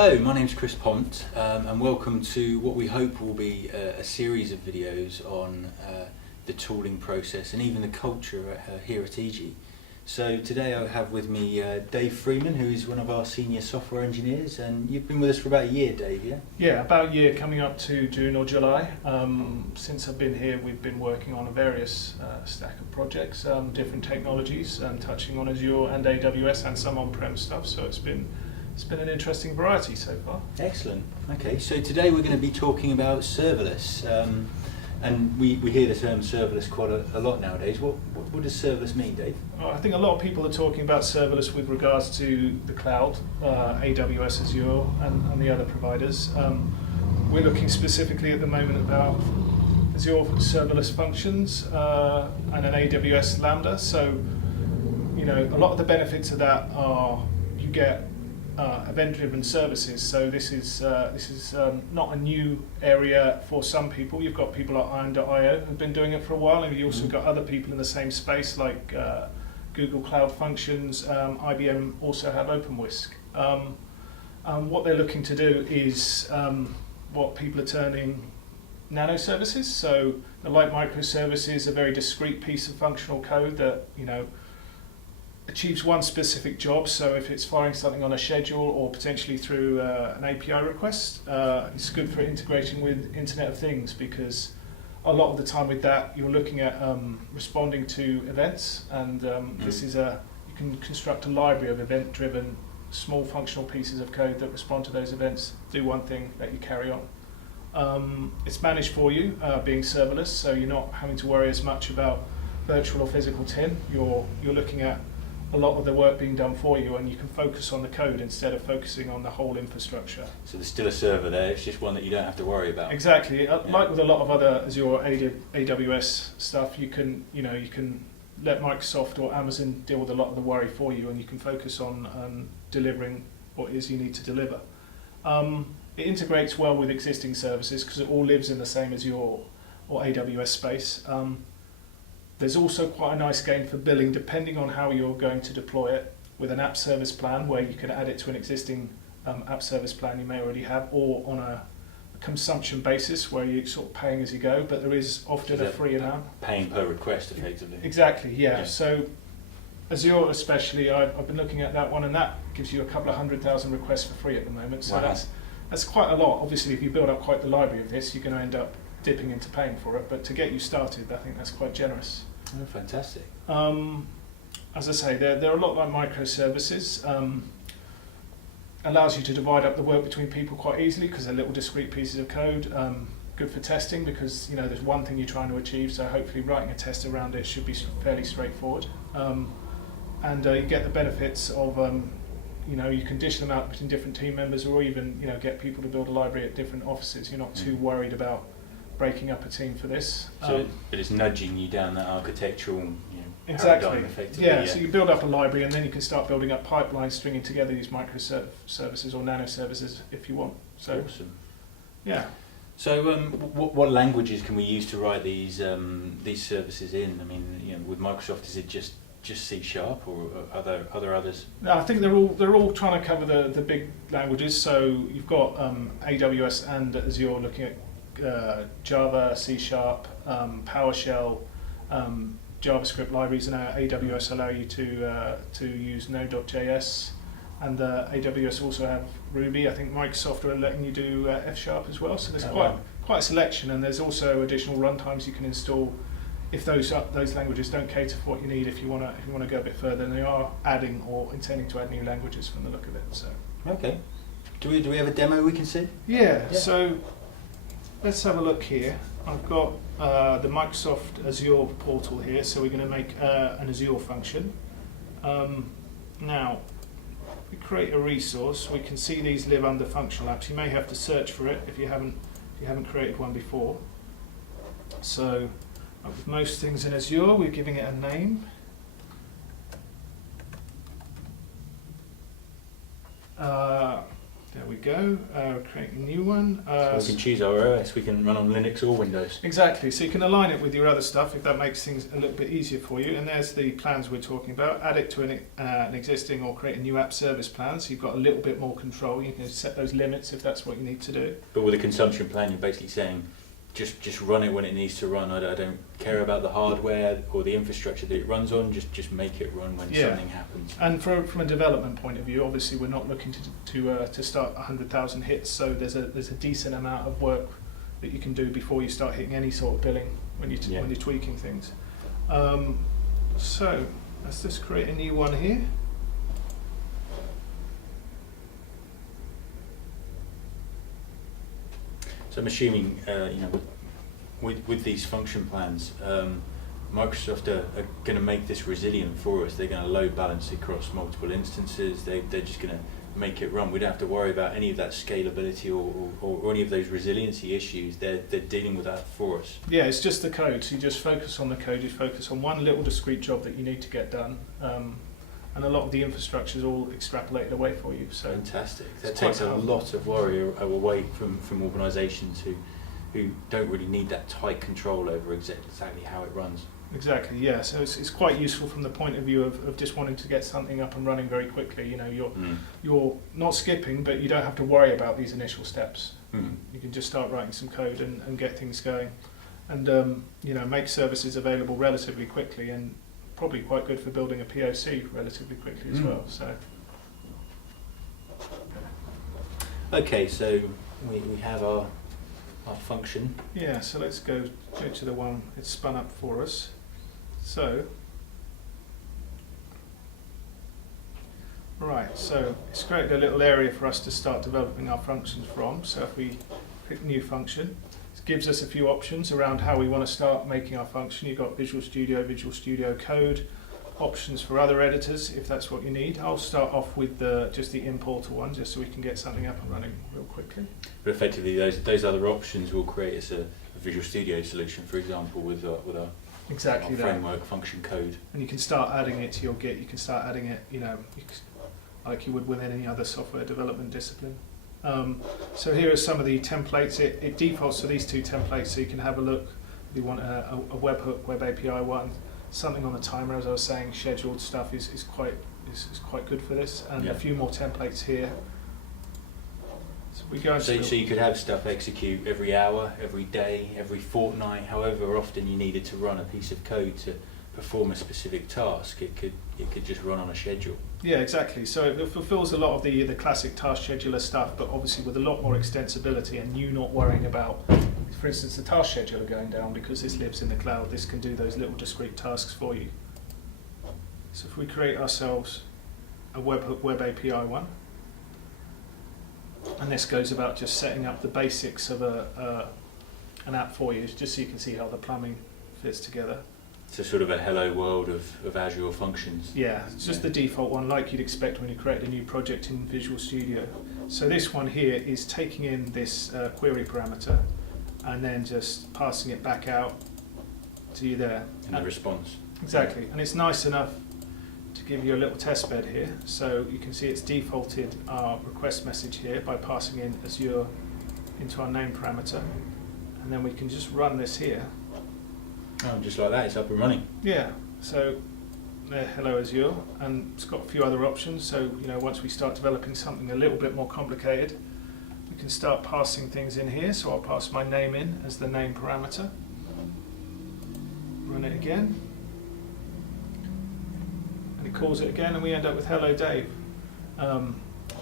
Hello, my name's Chris Pont and welcome to what we hope will be a series of videos on the tooling process and even the culture here at IJYI. So today I have with me Dave Freeman, who is one of our senior software engineers, and you've been with us for about a year, Dave, yeah? Yeah, about a year, coming up to June or July. Since I've been here, we've been working on a various stack of projects, different technologies, touching on Azure and AWS and some on-prem stuff, so it's been an interesting variety so far. Excellent. Okay, so today we're going to be talking about serverless, and we hear the term serverless quite a lot nowadays. What does serverless mean, Dave? Well, I think a lot of people are talking about serverless with regards to the cloud, AWS, Azure, and the other providers. We're looking specifically at the moment about Azure serverless functions and an AWS Lambda. So, you know, a lot of the benefits of that are you get event-driven services. So this is not a new area for some people. You've got people like Iron.io who've been doing it for a while, and you've also got other people in the same space like Google Cloud Functions. IBM also have OpenWhisk. What they're looking to do is what people are terming nano services. So the light microservices, a very discrete piece of functional code that achieves one specific job. So if it's firing something on a schedule or potentially through an API request, it's good for integration with Internet of Things, because a lot of the time with that you're looking at responding to events, and you can construct a library of event-driven small functional pieces of code that respond to those events, do one thing, let you carry on. It's managed for you, being serverless, so you're not having to worry as much about virtual or physical tin. You're looking at a lot of the work being done for you, and you can focus on the code instead of focusing on the whole infrastructure. So there's still a server there, it's just one that you don't have to worry about. Exactly. Like with a lot of other Azure AWS stuff, you can let Microsoft or Amazon deal with a lot of the worry for you, and you can focus on delivering what it is you need to deliver. It integrates well with existing services because it all lives in the same Azure or AWS space. There's also quite a nice gain for billing depending on how you're going to deploy it, with an app service plan where you can add it to an existing app service plan you may already have, or on a consumption basis where you're sort of paying as you go, but there is often a free amount. Paying per request, effectively. Exactly, yeah. So Azure especially, I've been looking at that one, and that gives you a couple of 100,000 requests for free at the moment. So wow. That's quite a lot. Obviously, if you build up quite the library of this, you're going to end up dipping into paying for it, but to get you started, I think that's quite generous. Oh, fantastic. As I say, they're a lot like microservices. Allows you to divide up the work between people quite easily because they're little discrete pieces of code. Good for testing because there's one thing you're trying to achieve, so hopefully writing a test around it should be fairly straightforward. And you get the benefits of you can dish them out between different team members, or even get people to build a library at different offices. You're not too worried about breaking up a team for this. So but it's nudging you down that architectural exactly. paradigm, effectively. Yeah, so you build up a library, and then you can start building up pipelines, stringing together these microservices or nano services if you want. So, awesome. Yeah. So what languages can we use to write these services in? I mean, with Microsoft, is it just C# or are there others? No, I think they're all trying to cover the big languages. So you've got AWS and Azure looking at Java, C#, PowerShell, JavaScript libraries, and AWS allow you to use Node.js, and AWS also have Ruby. I think Microsoft are letting you do F# as well. So there's quite a selection, and there's also additional runtimes you can install if those languages don't cater for what you need. If you want to go a bit further, and they are adding or intending to add new languages from the look of it. So okay, do we have a demo we can see? Yeah. So let's have a look here. I've got the Microsoft Azure portal here, so we're going to make an Azure function. Now, if we create a resource, we can see these live under functional apps. You may have to search for it if you haven't created one before. So, with most things in Azure, we're giving it a name. There we go. Create a new one. So we can choose our OS. We can run on Linux or Windows. Exactly. So you can align it with your other stuff if that makes things a little bit easier for you. And there's the plans we're talking about. Add it to an existing or create a new app service plan. So you've got a little bit more control. You can set those limits if that's what you need to do. But with a consumption plan, you're basically saying just run it when it needs to run. I don't care about the hardware or the infrastructure that it runs on. Just make it run when something happens. And from a development point of view, obviously we're not looking to start 100,000 hits. So there's a decent amount of work that you can do before you start hitting any sort of billing when you're tweaking things. So let's just create a new one here. So I'm assuming, with these function plans, Microsoft are going to make this resilient for us. They're going to load balance across multiple instances. They're just going to make it run. We don't have to worry about any of that scalability or any of those resiliency issues. They're dealing with that for us. Yeah, it's just the code. So you just focus on the code. You focus on one little discrete job that you need to get done. And a lot of the infrastructure is all extrapolated away for you. So fantastic. That takes a lot of worry away from organisations who don't really need that tight control over exactly how it runs. Exactly, yeah. So it's quite useful from the point of view of just wanting to get something up and running very quickly. You're not skipping, but you don't have to worry about these initial steps. You can just start writing some code and get things going, and make services available relatively quickly, and probably quite good for building a POC relatively quickly as well. So okay, so we have our function. Yeah, so let's go to the one it's spun up for us. So right, so it's created a little area for us to start developing our functions from. So if we click new function, it gives us a few options around how we want to start making our function. You've got Visual Studio Code, options for other editors if that's what you need. I'll start off with just the importer one, just so we can get something up and running real quickly. But effectively, those other options will create us a Visual Studio solution, for example, with our framework function code. And you can start adding it to your Git. You can start adding it, like you would with any other software development discipline. So here are some of the templates. It defaults to these two templates, so you can have a look. If you want a webhook, web API one, something on the timer, as I was saying, scheduled stuff is quite good for this, and a few more templates here. So we go. So you could have stuff execute every hour, every day, every fortnight, however often you needed to run a piece of code to perform a specific task. It could just run on a schedule. Yeah, exactly. So it fulfills a lot of the classic task scheduler stuff, but obviously with a lot more extensibility, and you not worrying about, for instance, the task scheduler going down because this lives in the cloud. This can do those little discrete tasks for you. So if we create ourselves a webhook web API one, and this goes about just setting up the basics of an app for you, just so you can see how the plumbing fits together. So sort of a hello world of Azure functions. Yeah, it's just the default one like you'd expect when you create a new project in Visual Studio. So this one here is taking in this query parameter and then just passing it back out to you there. And the response. Exactly, and it's nice enough to give you a little test bed here. So you can see it's defaulted our request message here by passing in Azure into our name parameter. And then we can just run this here. Oh, just like that, it's up and running. Yeah, so hello Azure, and it's got a few other options. So once we start developing something a little bit more complicated, we can start passing things in here. So I'll pass my name in as the name parameter. Run it again, and it calls it again, and we end up with hello Dave.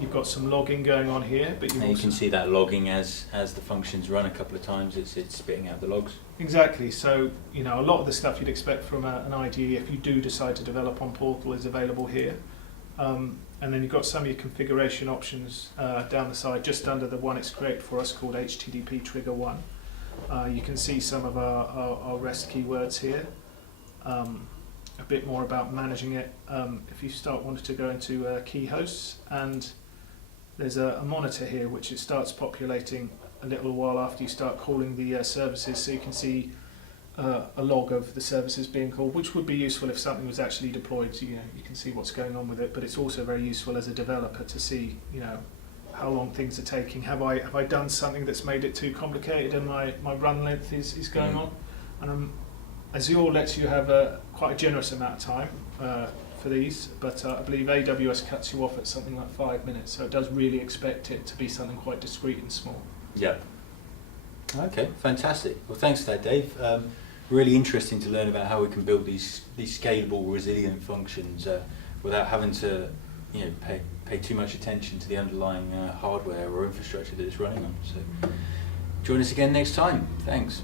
You've got some logging going on here, but you can see that logging as the functions run a couple of times. It's spitting out the logs. Exactly. So a lot of the stuff you'd expect from an IDE, if you do decide to develop on Portal, is available here. And then you've got some of your configuration options down the side, just under the one it's created for us called HTTP Trigger 1. You can see some of our REST keywords here. A bit more about managing it if you start wanting to go into key hosts, and there's a monitor here which it starts populating a little while after you start calling the services, so you can see a log of the services being called, which would be useful if something was actually deployed. So, you can see what's going on with it, but it's also very useful as a developer to see how long things are taking. Have I done something that's made it too complicated and my run length is going on? And Azure lets you have quite a generous amount of time for these, but I believe AWS cuts you off at something like 5 minutes, so it does really expect it to be something quite discreet and small. Yeah. Okay, fantastic. Well, thanks for that, Dave. Really interesting to learn about how we can build these scalable, resilient functions without having to, pay too much attention to the underlying hardware or infrastructure that it's running on. So, join us again next time. Thanks.